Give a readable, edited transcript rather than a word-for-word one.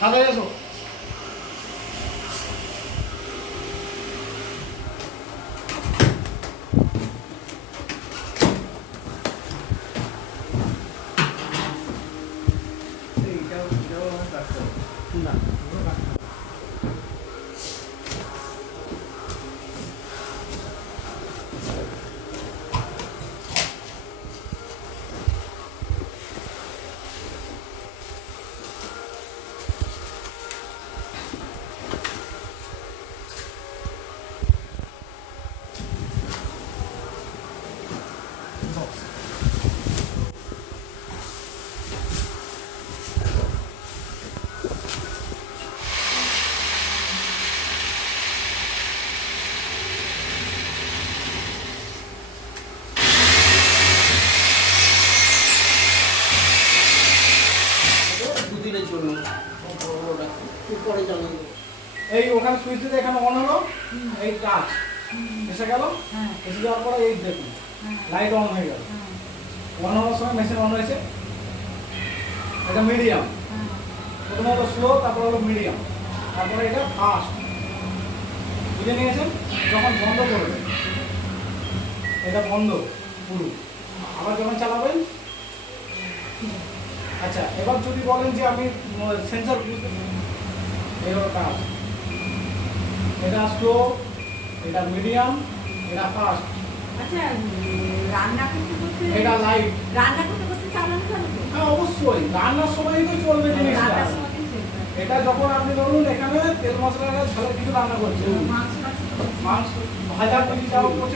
খাবে এসো। না দুদিনের জন্য পরে জানাই। এই ওখানে সুইচ দিতে এখানে অন হলো, এই কাজ এসে গেল, এসে যাওয়ার পরে এই দেখুন লাইট অন হয়ে গেল। অন হওয়ার সময় মেশিন অন হয়েছে। এটা মিডিয়াম, প্রথমে হলো স্লো, তারপর হলো মিডিয়াম, তারপরে এটা ফাস্ট। বুঝে নিয়েছেন? যখন বন্ধ করবেন এটা বন্ধ পুরো, আবার যখন চালাবেন। আচ্ছা, এবার যদি বলেন যে আমি সেন্সর বুঝতে, এই হলো কাজ। এটা স্লো, এটা মিডিয়াম, এটা ফাস্ট। আচ্ছা, রান্না করতে করতে এটা লাইট। রান্না করতে করতে চালানো যাবে তো? হ্যাঁ অবশ্যই, রান্নার সময়ই তো চলবে জিনিসটা। রান্নার সময় কিন্তু চলবে। এটা যখন আপনি ধরুন এখানে তেল মশলা ঝালের কিছু রান্না করছেন, মাংস মাংস ভাজা কিছু করছেন,